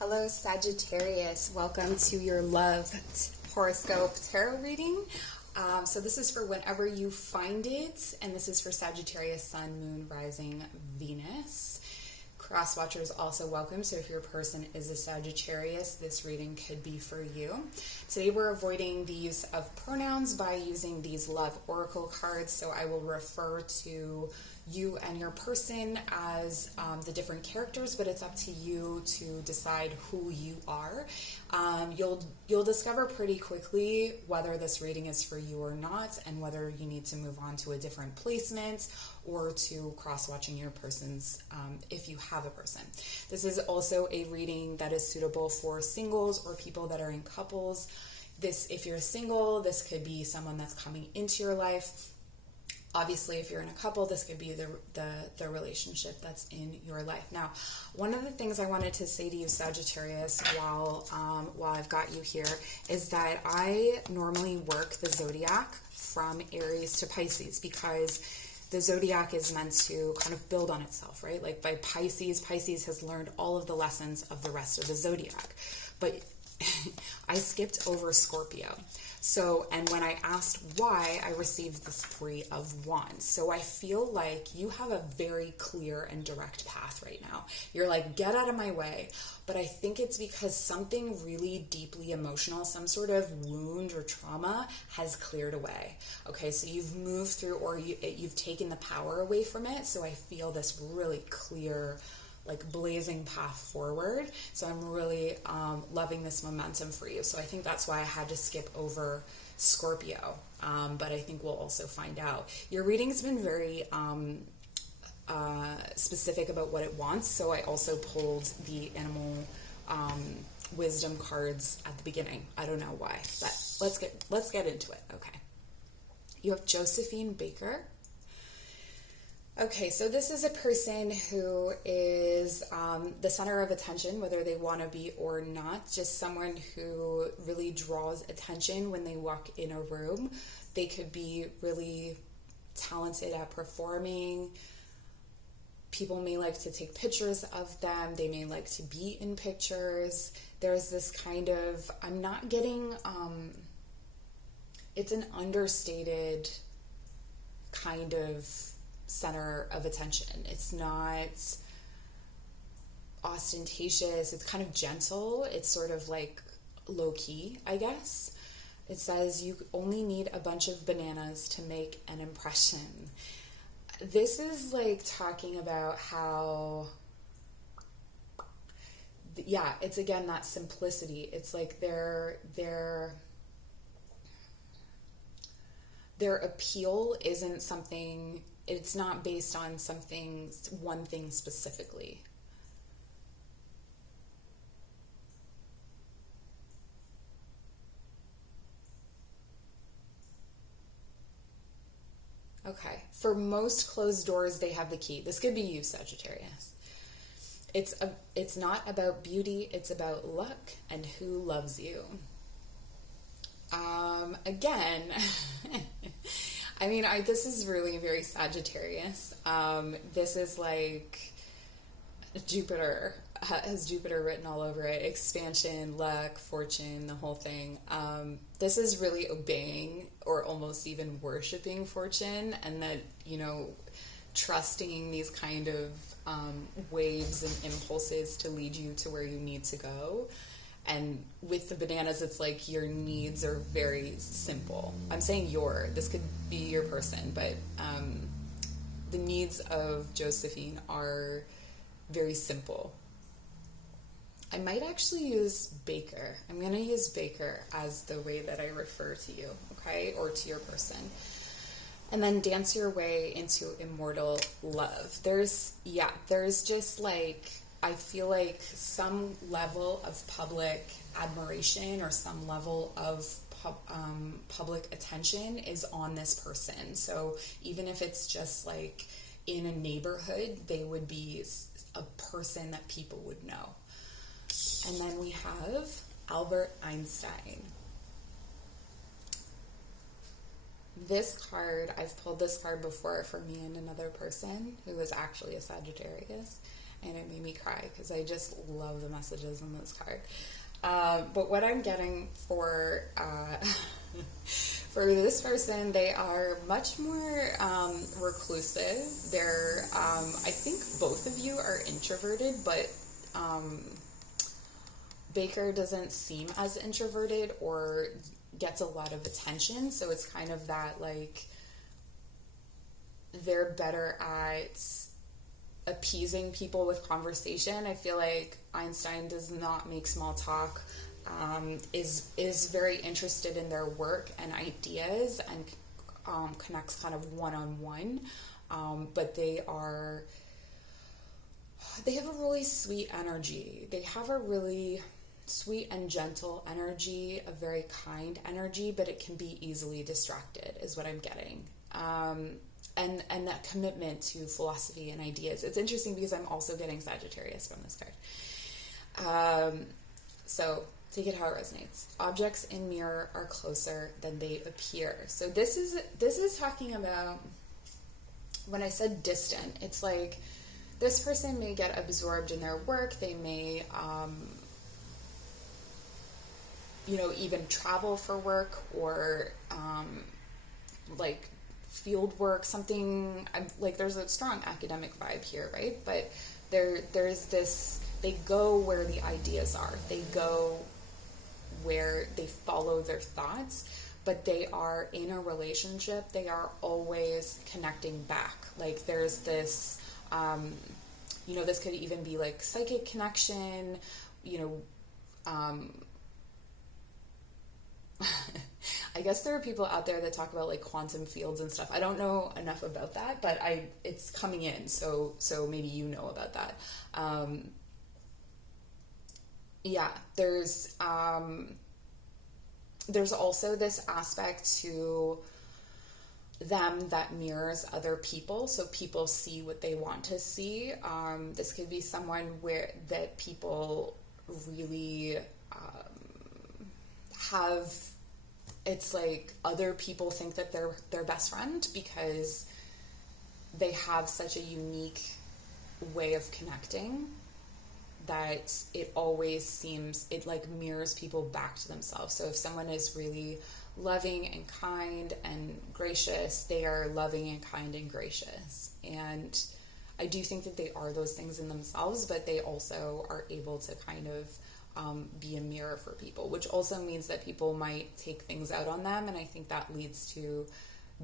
Hello, Sagittarius. Welcome to your love horoscope tarot reading. So this is for whenever you find it, and this is for Sagittarius Sun, Moon, Rising, Venus. Cross watchers also welcome. So if your person is a Sagittarius, this reading could be for you. Today we're avoiding the use of pronouns by using these love oracle cards. So I will refer to you and your person as the different characters, but it's up to you to decide who you are. You'll discover pretty quickly whether this reading is for you or not, and whether you need to move on to a different placement or to cross-watching your person's if you have a person. This is also a reading that is suitable for singles or people that are in couples. If you're single, this could be someone that's coming into your life. Obviously, if you're in a couple, this could be the relationship that's in your life. Now, one of the things I wanted to say to you, Sagittarius, while I've got you here, is that I normally work the Zodiac from Aries to Pisces, because the Zodiac is meant to kind of build on itself, right? Like by Pisces has learned all of the lessons of the rest of the Zodiac. But I skipped over Scorpio. So, and when I asked why, I received the Three of Wands. So I feel like you have a very clear and direct path right now. You're like, get out of my way. But I think it's because something really deeply emotional, some sort of wound or trauma has cleared away. Okay, so you've moved through, or you've taken the power away from it. So I feel this really clear, like blazing path forward. So I'm really loving this momentum for you. So I think that's why I had to skip over Scorpio. But I think we'll also find out. Your reading's been very specific about what it wants. So I also pulled the animal wisdom cards at the beginning. I don't know why, but let's get into it. Okay. You have Josephine Baker. Okay, so this is a person who is the center of attention, whether they want to be or not, just someone who really draws attention when they walk in a room. They could be really talented at performing. People may like to take pictures of them. They may like to be in pictures. There's this kind of, I'm not getting, it's an understated kind of center of attention. It's not ostentatious. It's kind of gentle. It's sort of like low-key, I guess. It says you only need a bunch of bananas to make an impression. This is like talking about how, yeah, it's again that simplicity. It's like their appeal isn't something, it's not based on one thing specifically. Okay, for most closed doors, they have the key. This could be you, Sagittarius. It's not about beauty, it's about luck and who loves you. Again, I mean, this is really very Sagittarius. This is like Jupiter, has Jupiter written all over it. Expansion, luck, fortune, the whole thing. This is really obeying or almost even worshiping fortune, and that, trusting these kind of waves and impulses to lead you to where you need to go. And with the bananas, it's like your needs are very simple. I'm saying this could be your person, but the needs of Josephine are very simple. I might actually use Baker. I'm going to use Baker as the way that I refer to you, okay, or to your person. And then dance your way into immortal love. There's just like, I feel like some level of public admiration or some level of public attention is on this person. So even if it's just like in a neighborhood, they would be a person that people would know. And then we have Albert Einstein. This card, I've pulled this card before for me and another person who was actually a Sagittarius. and it made me cry because I just love the messages in this card. But what I'm getting for for this person, they are much more reclusive. They're, I think both of you are introverted, but Baker doesn't seem as introverted or gets a lot of attention. So it's kind of that, like, they're better at appeasing people with conversation. I feel like Einstein does not make small talk, is very interested in their work and ideas, and connects kind of one-on-one. But they have a really sweet energy. They have a really sweet and gentle energy, a very kind energy, but it can be easily distracted, is what I'm getting. And that commitment to philosophy and ideas. It's interesting because I'm also getting Sagittarius from this card. So take it how it resonates. Objects in mirror are closer than they appear. So this is talking about, when I said distant, it's like this person may get absorbed in their work. They may, even travel for work, or like field work, something like, there's a strong academic vibe here, right? But there's this, they go where the ideas are. They go where they follow their thoughts, but they are in a relationship. They are always connecting back. Like, there's this, this could even be like psychic connection, I guess there are people out there that talk about like quantum fields and stuff. I don't know enough about that, but it's coming in, so maybe you know about that. There's also this aspect to them that mirrors other people, so people see what they want to see. This could be someone that people really have. It's like other people think that they're their best friend because they have such a unique way of connecting that it always seems, it like mirrors people back to themselves. So if someone is really loving and kind and gracious, they are loving and kind and gracious. And I do think that they are those things in themselves, but they also are able to kind of be a mirror for people, which also means that people might take things out on them. And I think that leads to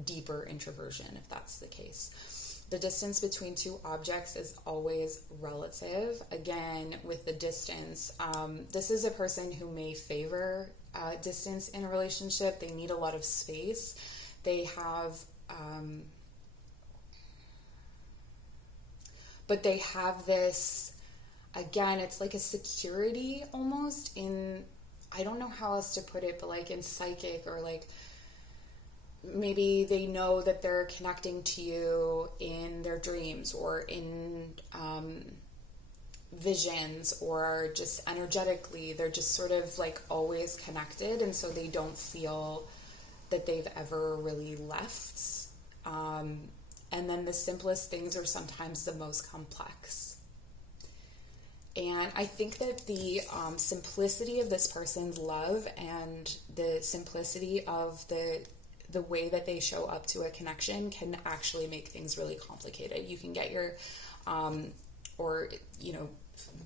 deeper introversion if that's the case. The distance between two objects is always relative. Again, with the distance, this is a person who may favor distance in a relationship. They need a lot of space. They have, but they have this, again, it's like a security almost in, I don't know how else to put it, but like in psychic, or like maybe they know that they're connecting to you in their dreams or in visions, or just energetically, they're just sort of like always connected, and so they don't feel that they've ever really left. And then the simplest things are sometimes the most complex. And I think that the simplicity of this person's love and the simplicity of the way that they show up to a connection can actually make things really complicated. You can get your,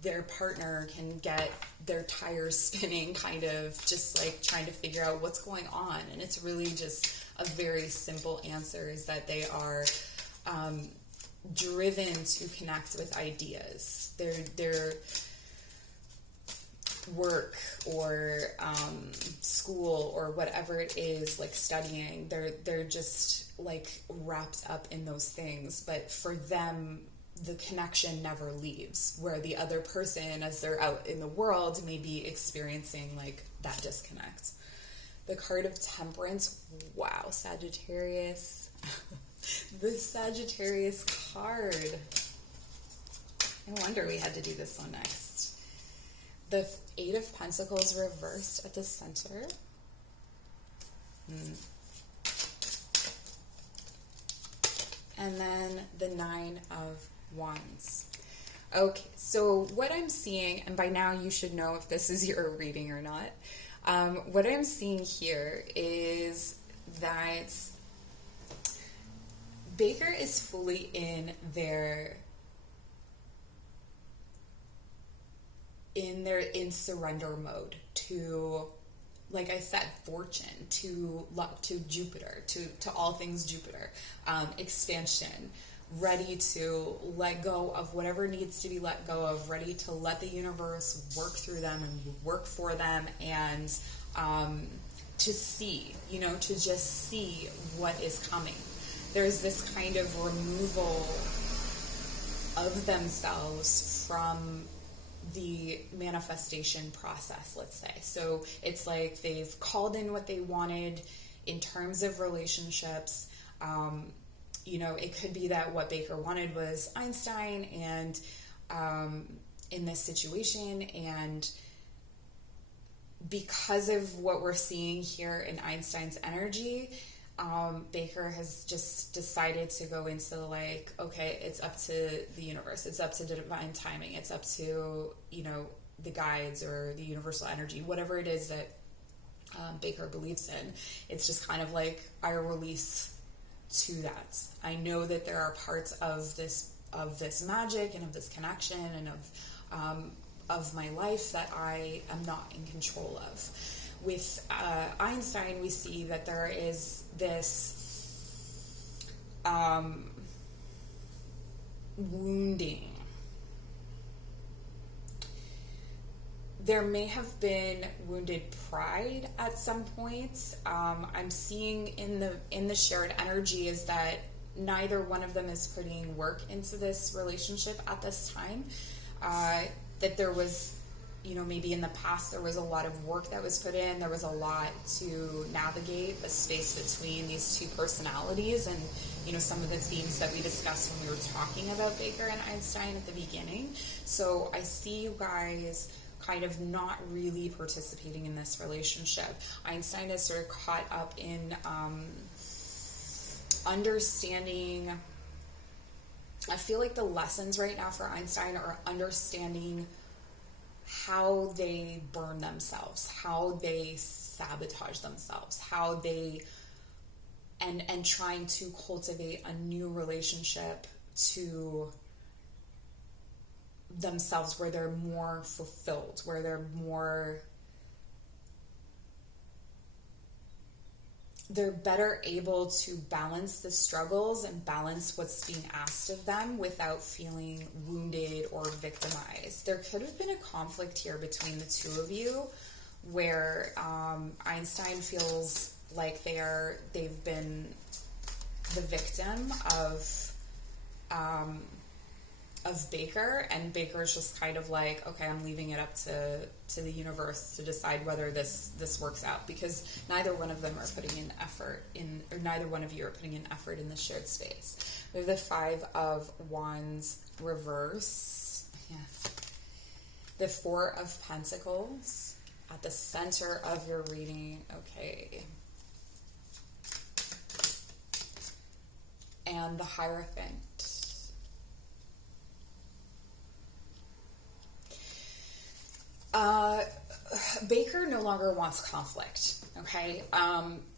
their partner can get their tires spinning, kind of just like trying to figure out what's going on. And it's really just a very simple answer, is that they are driven to connect with ideas. Their work or school or whatever it is, like studying, they're just like wrapped up in those things. But for them, the connection never leaves, where the other person, as they're out in the world, may be experiencing like that disconnect. The card of Temperance. Wow, Sagittarius. The Sagittarius card. No wonder we had to do this one next. The Eight of Pentacles reversed at the center. And then the Nine of Wands. Okay, so what I'm seeing, and by now you should know if this is your reading or not, what I'm seeing here is that Baker is fully in surrender mode to, like I said, fortune, to luck, to Jupiter, to all things Jupiter, expansion, ready to let go of whatever needs to be let go of, ready to let the universe work through them and work for them, and to see, to just see what is coming. There's this kind of removal of themselves from the manifestation process, let's say. So it's like they've called in what they wanted in terms of relationships. It could be that what Baker wanted was Einstein, and in this situation, and because of what we're seeing here in Einstein's energy, Baker has just decided to go into like, okay, it's up to the universe, it's up to divine timing, it's up to, the guides or the universal energy, whatever it is that Baker believes in. It's just kind of like, I release to that. I know that there are parts of this magic and of this connection and of my life that I am not in control of. With Einstein, we see that there is this wounding. There may have been wounded pride at some point. I'm seeing in the shared energy is that neither one of them is putting work into this relationship at this time. That there was, maybe in the past there was a lot of work that was put in. There was a lot to navigate the space between these two personalities, and some of the themes that we discussed when we were talking about Baker and Einstein at the beginning. So I see you guys kind of not really participating in this relationship. Einstein is sort of caught up in understanding. I feel like the lessons right now for Einstein are understanding how they burn themselves, how they sabotage themselves, how they and trying to cultivate a new relationship to themselves where they're more fulfilled, where they're better able to balance the struggles and balance what's being asked of them without feeling wounded or victimized. There could have been a conflict here between the two of you where Einstein feels like they've been the victim of Baker, and Baker's just kind of like, okay, I'm leaving it up to the universe to decide whether this works out, because neither one of them are putting in effort or neither one of you are putting in effort in the shared space. We have the 5 of Wands reverse. Yeah. The 4 of Pentacles at the center of your reading. Okay. And the Hierophant. Baker no longer wants conflict, okay?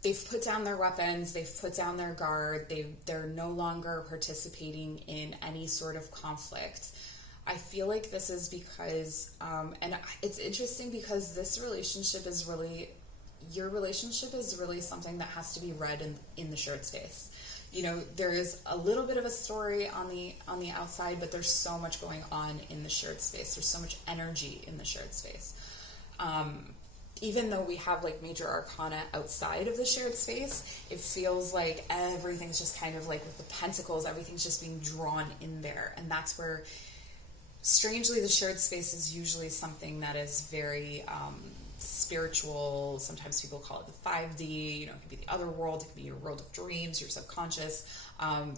They've put down their weapons, they've put down their guard, they're no longer participating in any sort of conflict. I feel like this is because, and it's interesting because your relationship is really something that has to be read in the shared space. There is a little bit of a story on the outside, but there's so much going on in the shared space. There's so much energy in the shared space. Even though we have like major arcana outside of the shared space, it feels like everything's just kind of like with the pentacles, everything's just being drawn in there. And that's where, strangely, the shared space is usually something that is very spiritual. Sometimes people call it the 5D, it could be the other world, it could be your world of dreams, your subconscious,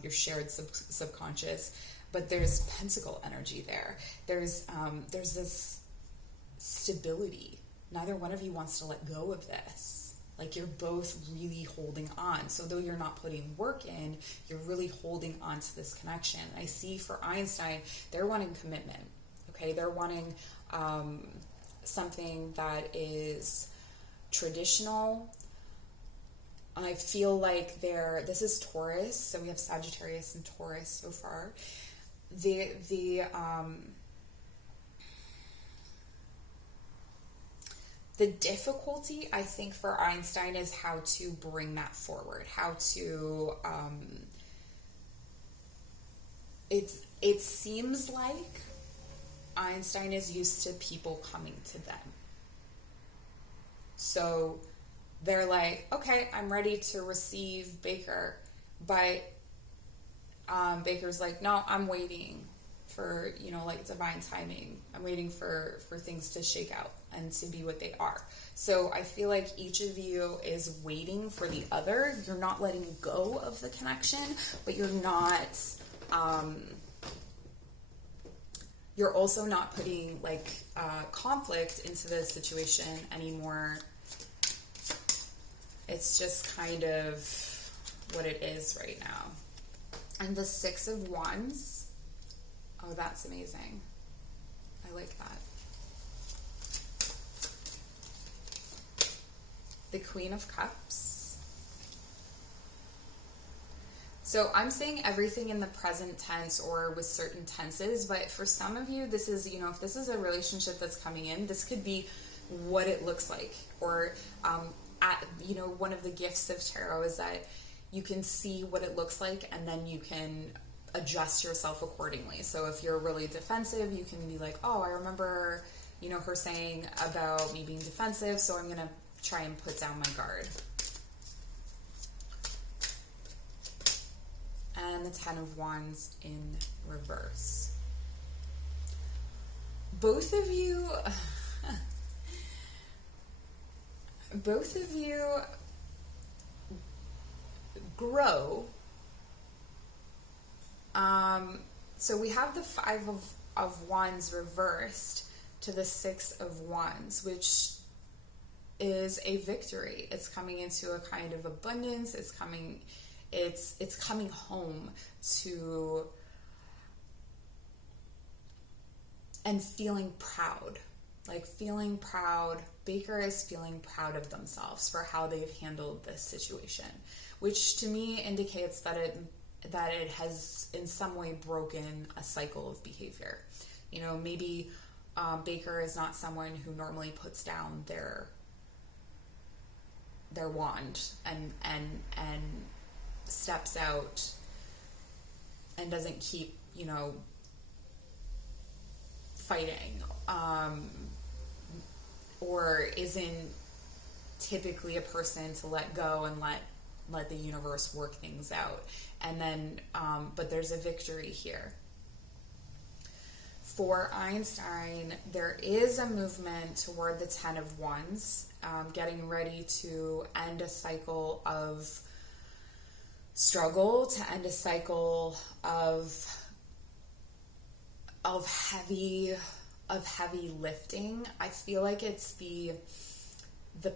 your shared subconscious. But there's pentacle energy there. There's this stability. Neither one of you wants to let go of this. Like you're both really holding on. So though you're not putting work in, you're really holding on to this connection. I see for Einstein, they're wanting commitment. Okay, they're wanting something that is traditional. I feel like this is Taurus, so we have Sagittarius and Taurus so far. The difficulty, I think, for Einstein is how to bring that forward, how to, it seems like Einstein is used to people coming to them. So they're like, okay, I'm ready to receive Baker, but Baker's like, no, I'm waiting for, like divine timing. I'm waiting for things to shake out and to be what they are. So I feel like each of you is waiting for the other. You're not letting go of the connection, but you're not, you're also not putting like conflict into the situation anymore. It's just kind of what it is right now. And the Six of Wands, oh, that's amazing. I like that. The Queen of Cups. So I'm saying everything in the present tense or with certain tenses, but for some of you, this is, if this is a relationship that's coming in, this could be what it looks like. Or, one of the gifts of tarot is that you can see what it looks like and then you can adjust yourself accordingly. So if you're really defensive, you can be like, oh, I remember, her saying about me being defensive, so I'm going to try and put down my guard. And the Ten of Wands in reverse. Both of you grow. So we have the Five of Wands reversed to the Six of Wands, which is a victory. It's coming into a kind of abundance. It's coming home to, and feeling proud. Like feeling proud. Baker is feeling proud of themselves for how they've handled this situation, which to me indicates that it has in some way broken a cycle of behavior. Maybe Baker is not someone who normally puts down their wand and steps out and doesn't keep, fighting, or isn't typically a person to let go and let the universe work things out. And then, but there's a victory here. For Einstein, there is a movement toward the Ten of Wands, getting ready to end a cycle of struggle, to end a cycle of heavy lifting. I feel like it's the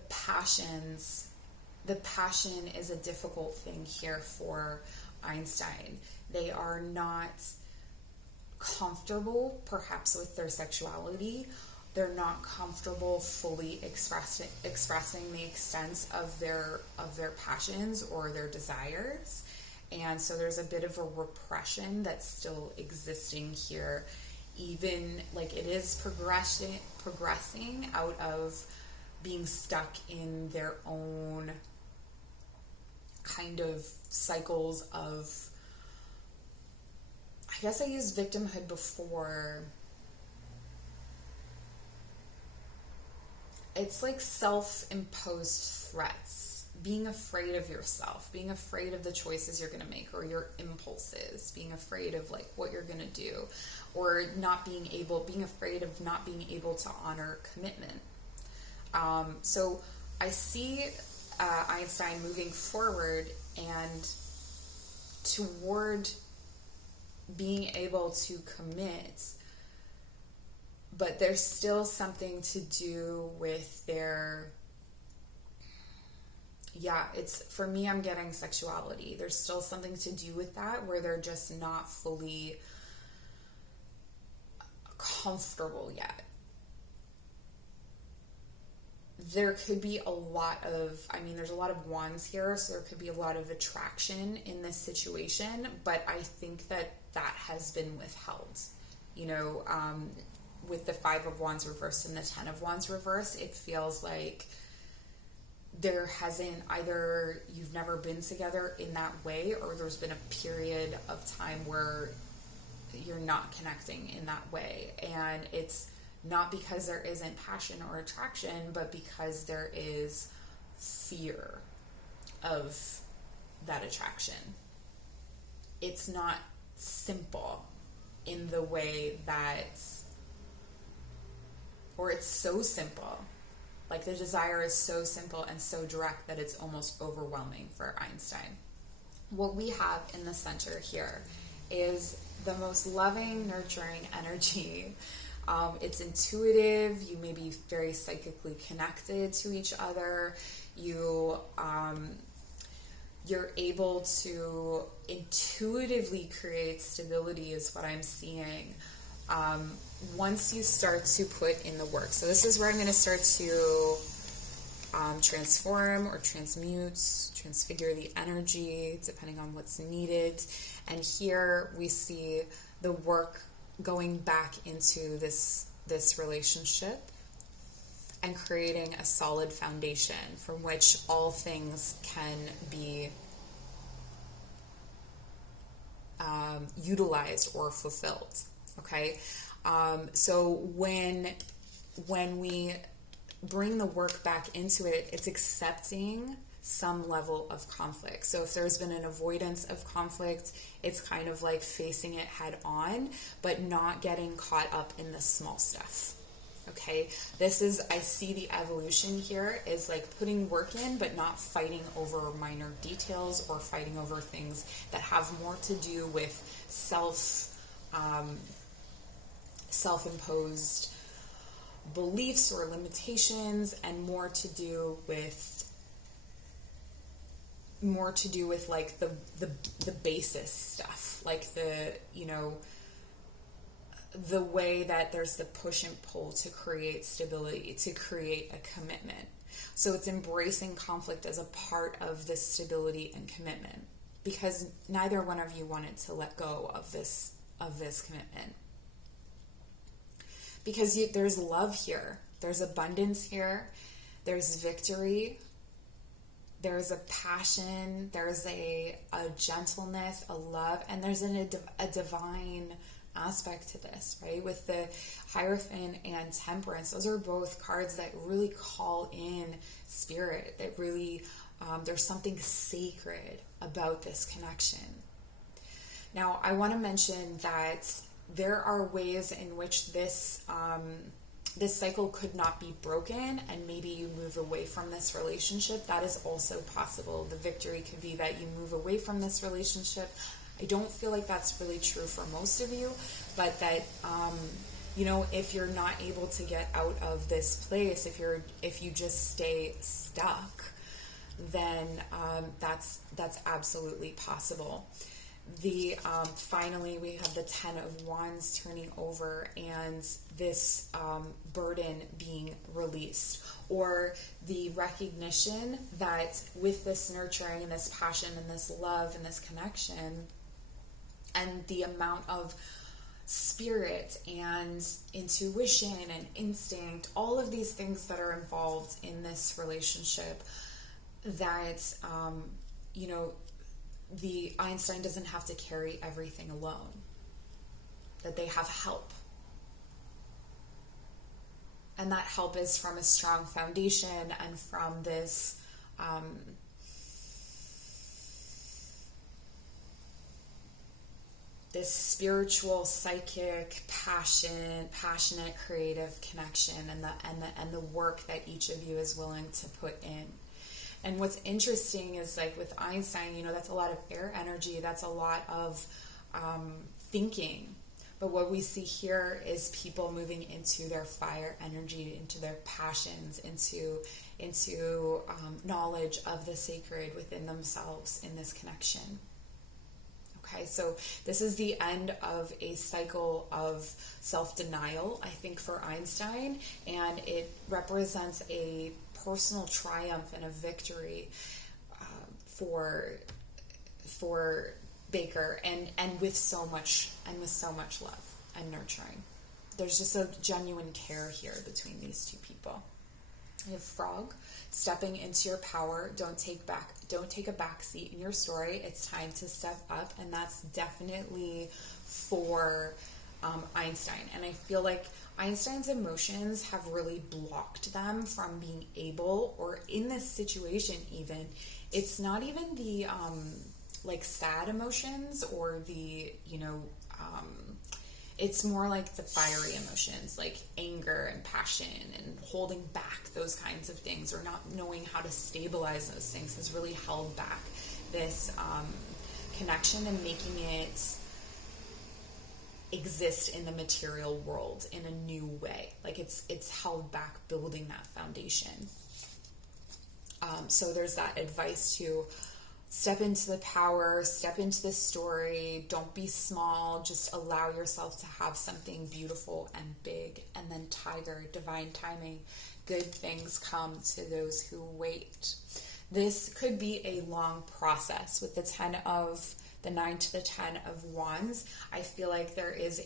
passions. The passion is a difficult thing here for Einstein. They are not comfortable, perhaps, with their sexuality. They're not comfortable fully expressing the extent of their passions or their desires. And so there's a bit of a repression that's still existing here, even like it is progressing out of being stuck in their own kind of cycles of, I guess I used victimhood before. It's like self-imposed threats, being afraid of yourself, being afraid of the choices you're going to make or your impulses, being afraid of like what you're going to do, or being afraid of not being able to honor commitment. So I see Einstein moving forward and toward being able to commit, but there's still something to do with their yeah, it's, for me, I'm getting sexuality. There's still something to do with that where they're just not fully comfortable yet. There could be a lot of, I mean, there's a lot of wands here, so there could be a lot of attraction in this situation, but I think that that has been withheld. You know, with the 5 of Wands reversed and the 10 of Wands reversed, it feels like there hasn't, either you've never been together in that way, or there's been a period of time where you're not connecting in that way. And it's not because there isn't passion or attraction, but because there is fear of that attraction. It's not simple in the way that, or it's so simple. Like the desire is so simple and so direct that it's almost overwhelming for Einstein. What we have in the center here is the most loving, nurturing energy. It's intuitive. You may be very psychically connected to each other. You're able to intuitively create stability is what I'm seeing. Once you start to put in the work. So this is where I'm going to start to transform or transmute, transfigure the energy, depending on what's needed. And here we see the work going back into this relationship and creating a solid foundation from which all things can be utilized or fulfilled. Okay, so when we bring the work back into it, it's accepting some level of conflict. So if there's been an avoidance of conflict, it's kind of like facing it head on, but not getting caught up in the small stuff. Okay, this is, I see the evolution here is like putting work in, but not fighting over minor details or fighting over things that have more to do with self-imposed beliefs or limitations, and more to do with like the basis stuff, like the, you know, the way that there's the push and pull to create stability, to create a commitment. So it's embracing conflict as a part of this stability and commitment, because neither one of you wanted to let go of this commitment. Because there's love here, there's abundance here, there's victory, there's a passion, there's a gentleness, a love, and there's a divine aspect to this, right? With the Hierophant and Temperance, those are both cards that really call in spirit, that really, there's something sacred about this connection. Now, I want to mention that there are ways in which this cycle could not be broken, and maybe you move away from this relationship. That is also possible. The victory could be that you move away from this relationship. I don't feel like that's really true for most of you, but that, you know, if you're not able to get out of this place, if you just stay stuck, then that's absolutely possible. Finally, we have the 10 of Wands turning over, and this burden being released, or the recognition that with this nurturing and this passion and this love and this connection and the amount of spirit and intuition and instinct, all of these things that are involved in this relationship, that you know, the Einstein doesn't have to carry everything alone, that they have help. And that help is from a strong foundation and from this this spiritual, psychic, passionate, creative connection, and the work that each of you is willing to put in. And what's interesting is, like with Einstein, you know, that's a lot of air energy, that's a lot of thinking. But what we see here is people moving into their fire energy, into their passions, into knowledge of the sacred within themselves in this connection. Okay, so this is the end of a cycle of self-denial, I think, for Einstein, and it represents a personal triumph and a victory for Baker, and with so much love and nurturing. There's just a genuine care here between these two people. You have Frog, stepping into your power. Don't take a back seat in your story. It's time to step up, and that's definitely for Einstein. And I feel like Einstein's emotions have really blocked them from being able, or in this situation even, it's not even the like sad emotions or the, it's more like the fiery emotions, like anger and passion and holding back those kinds of things, or not knowing how to stabilize those things, has really held back this connection and making it exist in the material world in a new way. Like it's held back building that foundation. So there's that advice to step into the power, step into the story, don't be small, just allow yourself to have something beautiful and big. And then Tiger, divine timing, good things come to those who wait. This could be a long process with the 9 to the 10 of Wands. I feel like there is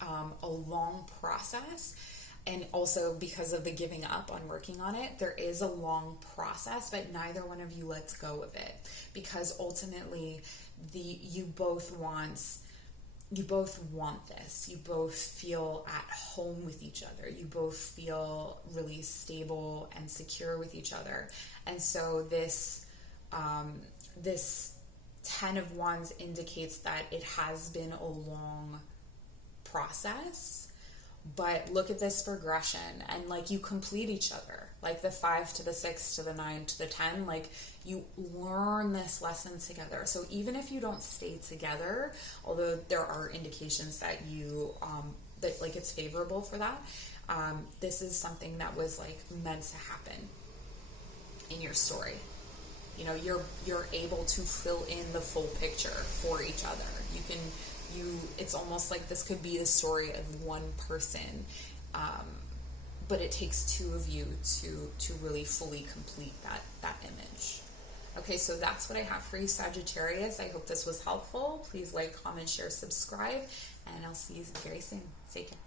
a long process. And also because of the giving up on working on it, there is a long process, but neither one of you lets go of it, because ultimately you both want this. You both feel at home with each other. You both feel really stable and secure with each other. And so this 10 of Wands indicates that it has been a long process. But look at this progression, and like you complete each other, like the 5 to the 6 to the 9 to the 10, like you learn this lesson together. So even if you don't stay together, although there are indications that that like it's favorable for that, this is something that was like meant to happen in your story. You're able to fill in the full picture for each other. It's almost like this could be the story of one person, but it takes two of you to really fully complete that image. Okay, so that's what I have for you, Sagittarius. I hope this was helpful. Please like, comment, share, subscribe, and I'll see you very soon. Take care.